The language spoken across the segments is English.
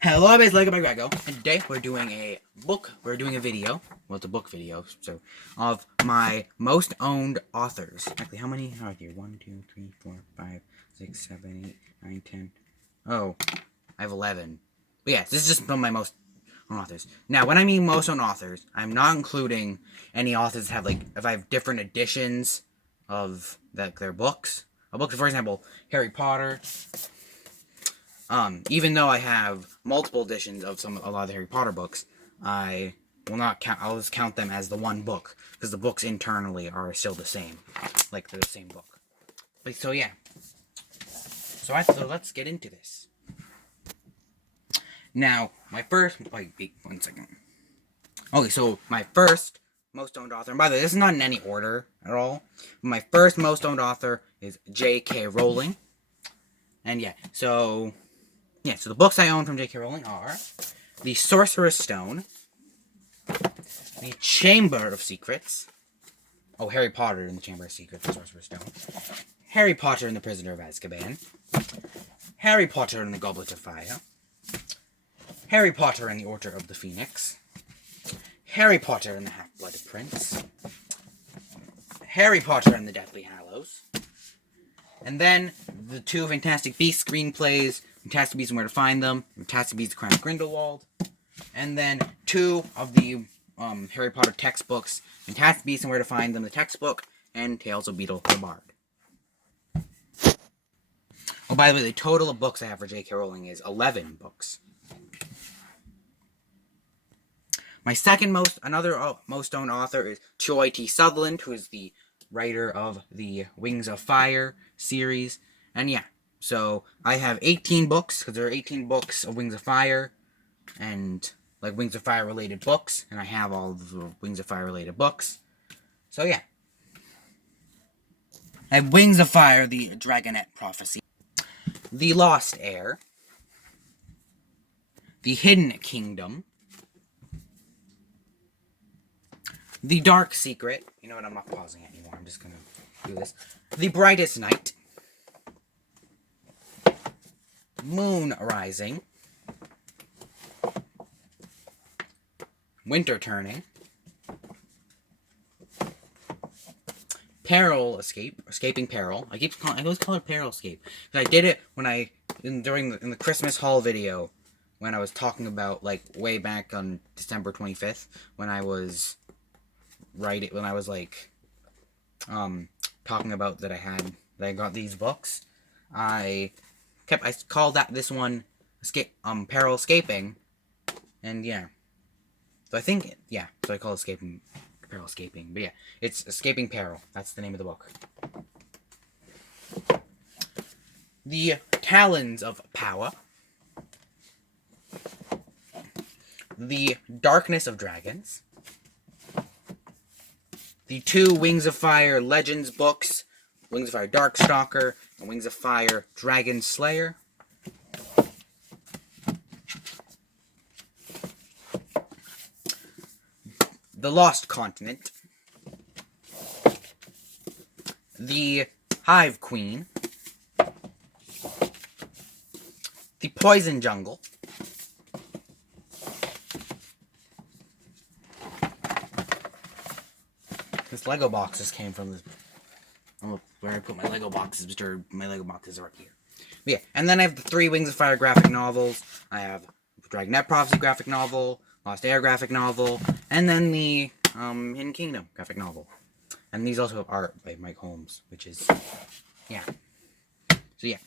Hello, everybody, it's Lego by Grego, and today we're doing a video, well, it's a book video, so, of my most owned authors. Actually, how many are here? 1, 2, 3, 4, 5, 6, 7, 8, 9, 10. Oh, I have 11. But yeah, this is just from my most owned authors. Now, when I mean most owned authors, I'm not including any authors that have, like, if I have different editions of their books. A book, for example, Harry Potter. Even though I have multiple editions of a lot of the Harry Potter books, I will not count. I'll just count them as the one book because the books internally are still the same, like they're the same book. But so yeah. So let's get into this. Now, my first. Wait, 1 second. Okay, so my first most owned author. And by the way, this is not in any order at all. My first most owned author is J.K. Rowling. And yeah, so the books I own from J.K. Rowling are The Sorcerer's Stone, The Chamber of Secrets, Harry Potter and the Chamber of Secrets, The Sorcerer's Stone, Harry Potter and the Prisoner of Azkaban, Harry Potter and the Goblet of Fire, Harry Potter and the Order of the Phoenix, Harry Potter and the Half-Blood Prince, Harry Potter and the Deathly Hallows, and then the 2 Fantastic Beasts screenplays, Fantastic Beasts and Where to Find Them, Fantastic Beasts: The Crime of Grindelwald, and then 2 of the Harry Potter textbooks, Fantastic Beasts and Where to Find Them, the textbook, and Tales of Beedle the Bard. Oh, by the way, the total of books I have for J.K. Rowling is 11 books. My second most owned author is Choi T Sublink, who is the writer of the Wings of Fire series, and yeah. So, I have 18 books, because there are 18 books of Wings of Fire, and, like, Wings of Fire related books, and I have all of the Wings of Fire related books. So, yeah. I have Wings of Fire, the Dragonette Prophecy, The Lost Heir, The Hidden Kingdom, The Dark Secret. You know what, I'm not pausing it anymore, I'm just gonna do this. The Brightest Night, Moon Rising, Winter Turning, Escaping Peril. I always call it Peril Escape. Because I did it when in the Christmas haul video, when I was talking about, like, way back on December 25th, when I was talking about that I got these books. I called this one Peril Escaping, and yeah. So I think, yeah, so I call it Peril Escaping, but yeah, it's Escaping Peril. That's the name of the book. The Talons of Power, The Darkness of Dragons, the 2 Wings of Fire Legends books, Wings of Fire Darkstalker, and Wings of Fire Dragon Slayer. The Lost Continent, The Hive Queen, The Poison Jungle, this Lego boxes came from this. Where I put my Lego boxes, my Lego boxes are here. But yeah, and then I have the 3 Wings of Fire graphic novels. I have Dragonette Prophecy graphic novel, Lost Heir graphic novel, and then the Hidden Kingdom graphic novel. And these also have art by Mike Holmes, which is, yeah. So yeah.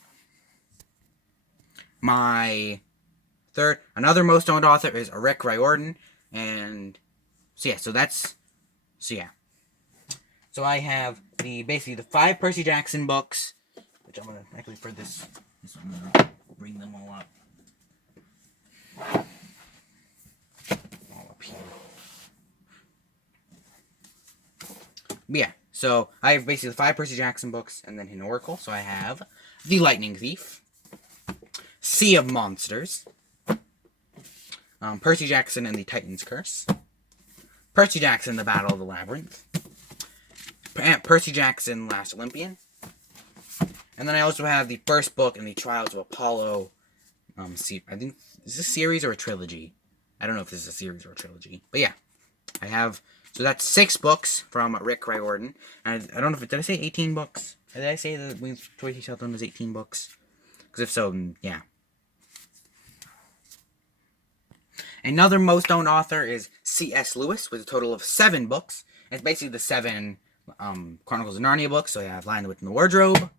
My another most owned author is Rick Riordan, and so yeah. So I have basically the 5 Percy Jackson books, which I'm gonna actually for this I'm gonna bring them all up. All up here. But yeah, so I have basically the 5 Percy Jackson books and then Hidden Oracle. So I have The Lightning Thief, Sea of Monsters, Percy Jackson and the Titan's Curse, Percy Jackson, The Battle of the Labyrinth, Percy Jackson, Last Olympian, and then I also have the first book in the Trials of Apollo I think, is this a series or a trilogy? I don't know if this is a series or a trilogy. But yeah, I have, so that's 6 books from Rick Riordan. And I don't know if, did I say 18 books? Did I say that Choi T Sublink was 18 books? Because if so, yeah. Another most known author is C.S. Lewis, with a total of 7 books. It's basically the 7 Chronicles of Narnia books. So you have Lion, the Witch, and the Wardrobe,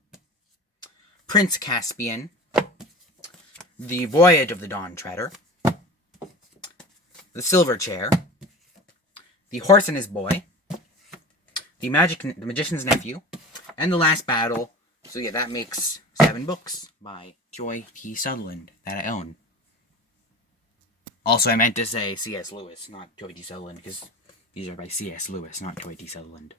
Prince Caspian, The Voyage of the Dawn Treader, The Silver Chair, The Horse and His Boy, The Magician's Nephew, and The Last Battle. So yeah, that makes 7 books by Choi T Sutherland that I own. Also, I meant to say C.S. Lewis, not Choi T Sutherland, because these are by C.S. Lewis, not Choi T Sutherland.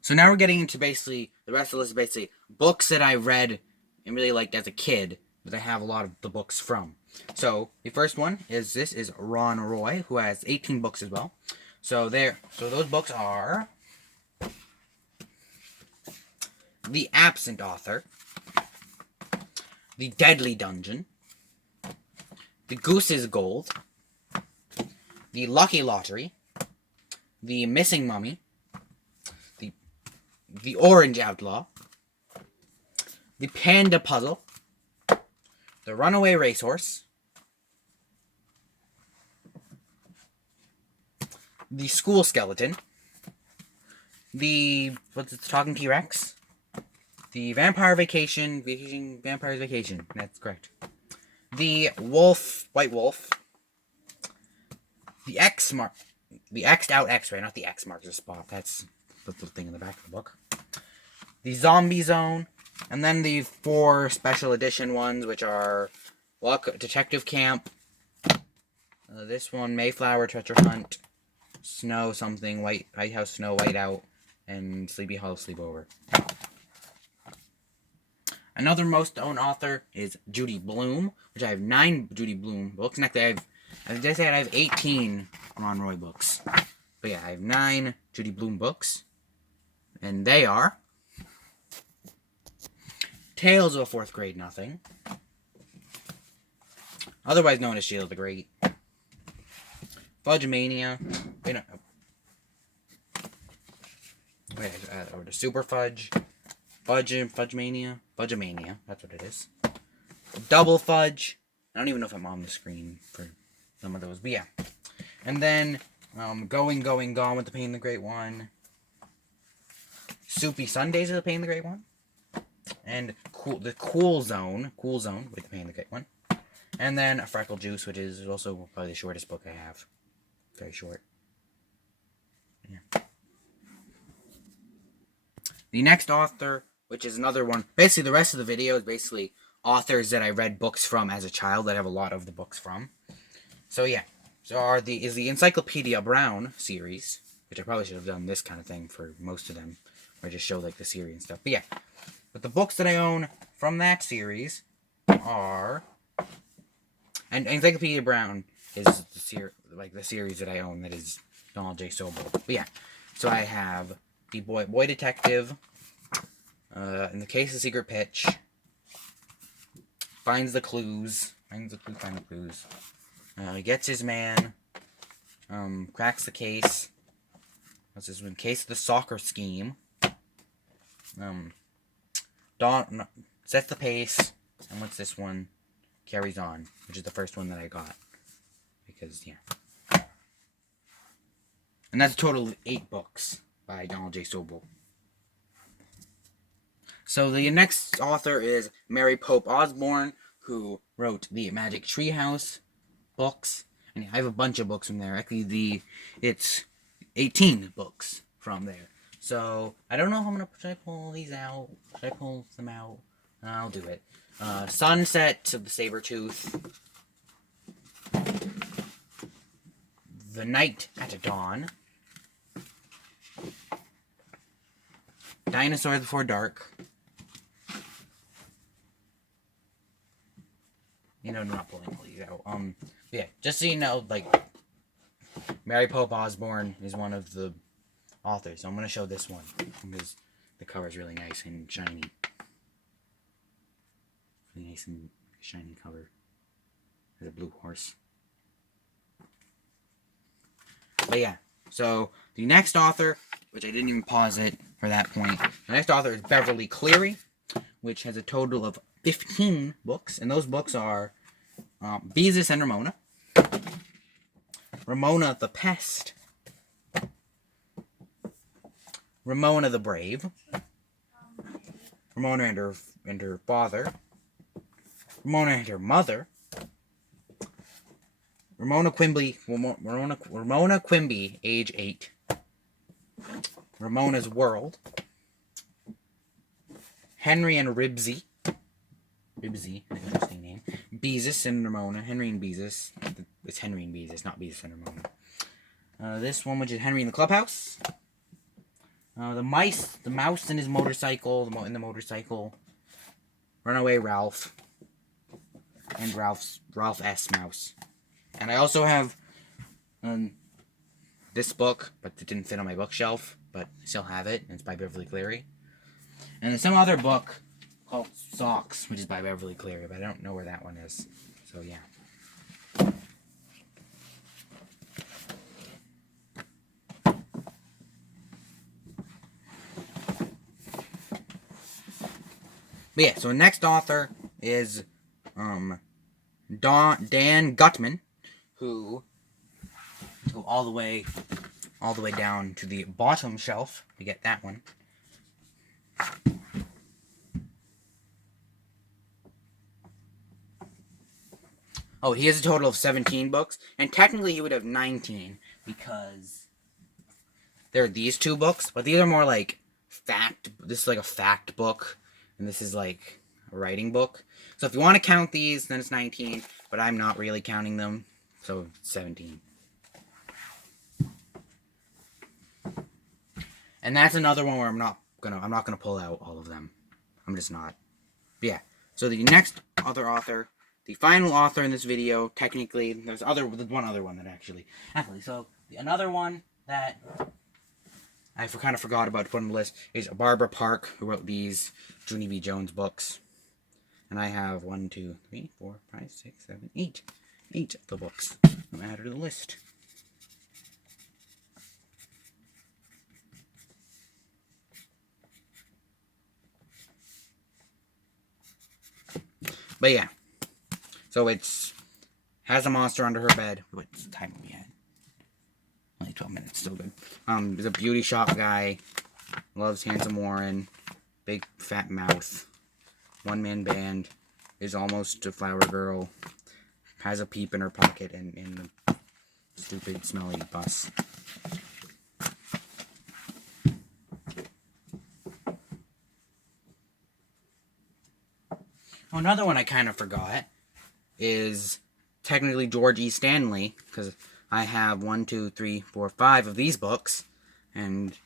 So now we're getting into basically, the rest of the list is basically books that I read and really liked as a kid, that I have a lot of the books from. So, the first one is, this is Ron Roy, who has 18 books as well. So those books are The Absent Author, The Deadly Dungeon, The Goose's Gold, The Lucky Lottery, The Missing Mummy, The Orange Outlaw, The Panda Puzzle, The Runaway Racehorse, The School Skeleton, The Talking T-Rex, The Vampire Vacation, Vampire's Vacation, that's correct. The White Wolf, The X'd Out X-Ray, not the X marks the spot, that's the little thing in the back of the book. The Zombie Zone, and then the 4 special edition ones, which are Detective Camp, this one, Mayflower Treasure Hunt, Snow something, White House Snow Whiteout, and Sleepy Hollow Sleepover. Another most known author is Judy Blume, which I have 9 Judy Blume books. Next, I have 18 Ron Roy books. But yeah, I have 9 Judy Blume books. And they are Tales of a Fourth Grade Nothing, otherwise known as Sheila the Great, Fudge Mania, or the Super Fudge, Fudge Mania, that's what it is. Double Fudge, I don't even know if I'm on the screen for some of those, but yeah. And then, Going, Gone with the Pain the Great one, Soupy Sundays with the Pain the Great one, and the Cool Zone with the Pain the Great one, and then Freckle Juice, which is also probably the shortest book I have. Very short. Yeah. The next author, which is another one, basically the rest of the video is basically authors that I read books from as a child that I have a lot of the books from. So yeah, is the Encyclopedia Brown series, which I probably should have done this kind of thing for most of them, where I just show like the series and stuff. But yeah, but the books that I own from that series are, and Encyclopedia Brown is the series that I own that is Donald J. Sobol. But yeah, so I have the Boy Detective, In the Case of Secret Pitch, Finds the Clues, Gets His Man, Cracks the Case, what's this one? Case of the Soccer Scheme, Sets the Pace, and what's this one? Carries On, which is the first one that I got. Because, yeah. And that's a total of 8 books by Donald J. Sobol. So the next author is Mary Pope Osborne, who wrote the Magic Treehouse books. And I have a bunch of books from there. Actually, it's 18 books from there. So, I don't know how I'm going to... Should I pull these out? Should I pull them out? I'll do it. Sunset of the Sabertooth. The Night at Dawn. Dinosaurs Before Dark. I'm not pulling all these out. Yeah, just so you know, Mary Pope Osborne is one of the authors. So I'm going to show this one, because The cover is really nice and shiny. Really nice and shiny cover. There's a blue horse. But yeah, so the next author, which I didn't even pause it for that point, the next author is Beverly Cleary, which has a total of 15 books, and those books are Beezus and Ramona, Ramona the Pest, Ramona the Brave, Ramona and her father, Ramona and her mother, Ramona Quimby, age 8, Ramona's World, Henry and Ribsy, an interesting name, Beezus and Ramona, Henry and Beezus, it's Henry and Beezus, not Beezus and Ramona. This one, which is Henry in the Clubhouse, the mouse and his motorcycle, in the motorcycle, Runaway Ralph, and Ralph S. Mouse. And I also have this book, but it didn't fit on my bookshelf, but I still have it, and it's by Beverly Cleary. And there's some other book called Socks, which is by Beverly Cleary, but I don't know where that one is. So, yeah. But yeah, so the next author is Dan Guttman, who go all the way down to the bottom shelf to get that one. Oh, he has a total of 17 books, and technically he would have 19 because there are these 2 books, but these are more like fact. This is like a fact book, and this is like a writing book. So if you want to count these, then it's 19, but I'm not really counting them, so it's 17. And that's another one where I'm not gonna pull out all of them. I'm just not. But yeah. So the next author, the final author in this video, technically, there's one other one that actually. So another one that I kind of forgot about to put on the list is Barbra Park, who wrote these Judy B. Jones books. And I have 1, 2, 3, 4, 5, 6, 7, 8. 8 of the books. I'm added to the list. But yeah. So it's has a monster under her bed. What's the time we had? Only 12 minutes, still good. There's a beauty shop guy. Loves Handsome Warren. Big fat mouth. One-man band. Is almost a flower girl. Has a peep in her pocket and in the stupid smelly bus. Oh, another one I kind of forgot is technically Georgy Stanley, because I have 1, 2, 3, 4, 5 of these books, and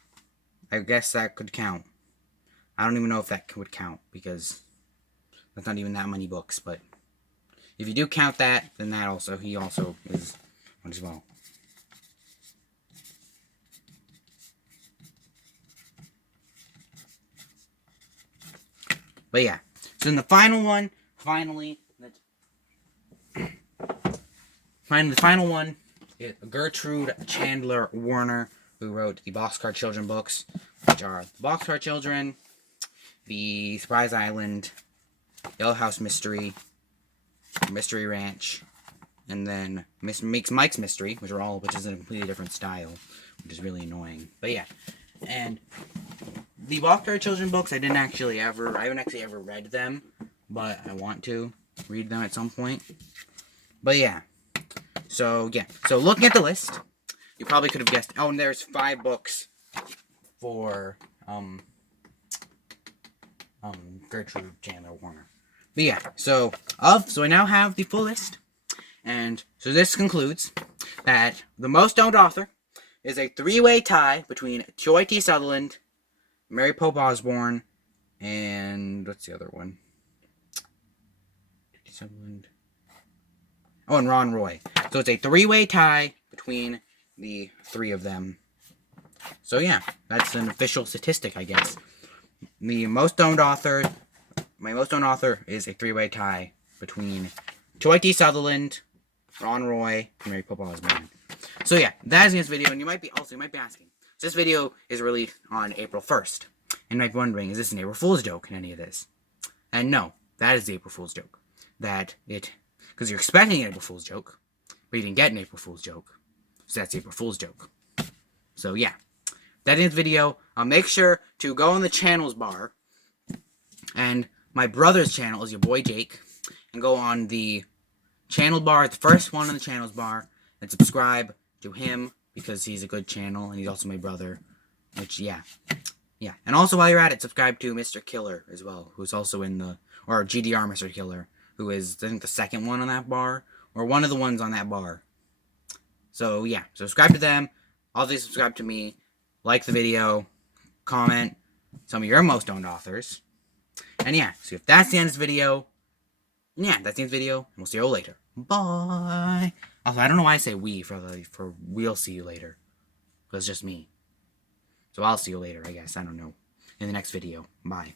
I guess that could count. I don't even know if that would count, because that's not even that many books, but if you do count that, then he also is one as well. But yeah, so in the final one, the final one is Gertrude Chandler Warner, who wrote the Boxcar Children books, which are the Boxcar Children, the Surprise Island, Yellow House Mystery, Mystery Ranch, and then Mike's Mystery, which is in a completely different style, which is really annoying. But yeah, and the Boxcar Children books, I haven't actually ever read them, but I want to read them at some point. But yeah, so looking at the list, you probably could have guessed. Oh, and there's 5 books for Gertrude Chandler Warner. But yeah, so I now have the full list, and so this concludes that the most owned author is a 3-way tie between Choi T Sutherland, Mary Pope Osborne, and what's the other one? Sutherland. Oh, and Ron Roy. So it's a 3-way tie between the 3 of them. So yeah, that's an official statistic, I guess. the most owned author, my most owned author is a three-way tie between Choi T Sutherland, Ron Roy, and Mary Pope Osborne. So yeah, that is this video, and you might be asking. So this video is released on April 1st, and you might be wondering, is this an April Fool's joke in any of this? And no, that is the April Fool's joke. Because you're expecting an April Fool's joke, but you didn't get an April Fool's joke. So that's the April Fool's joke. So yeah, that is the video. Make sure to go on the channels bar, and my brother's channel is your boy Jake, and go on the channel bar, the first one on the channels bar, and subscribe to him because he's a good channel and he's also my brother. Which yeah. And also while you're at it, subscribe to Mr. Killer as well, who's also in the GDR Mr. Killer, who is I think the second one on that bar or one of the ones on that bar. So yeah, subscribe to them. Also subscribe to me, like the video, comment some of your most owned authors. And yeah, so if that's the end of this video, and we'll see you all later. Bye. Also, I don't know why I say we for we'll see you later. Because it's just me. So I'll see you later, I guess. I don't know. In the next video. Bye.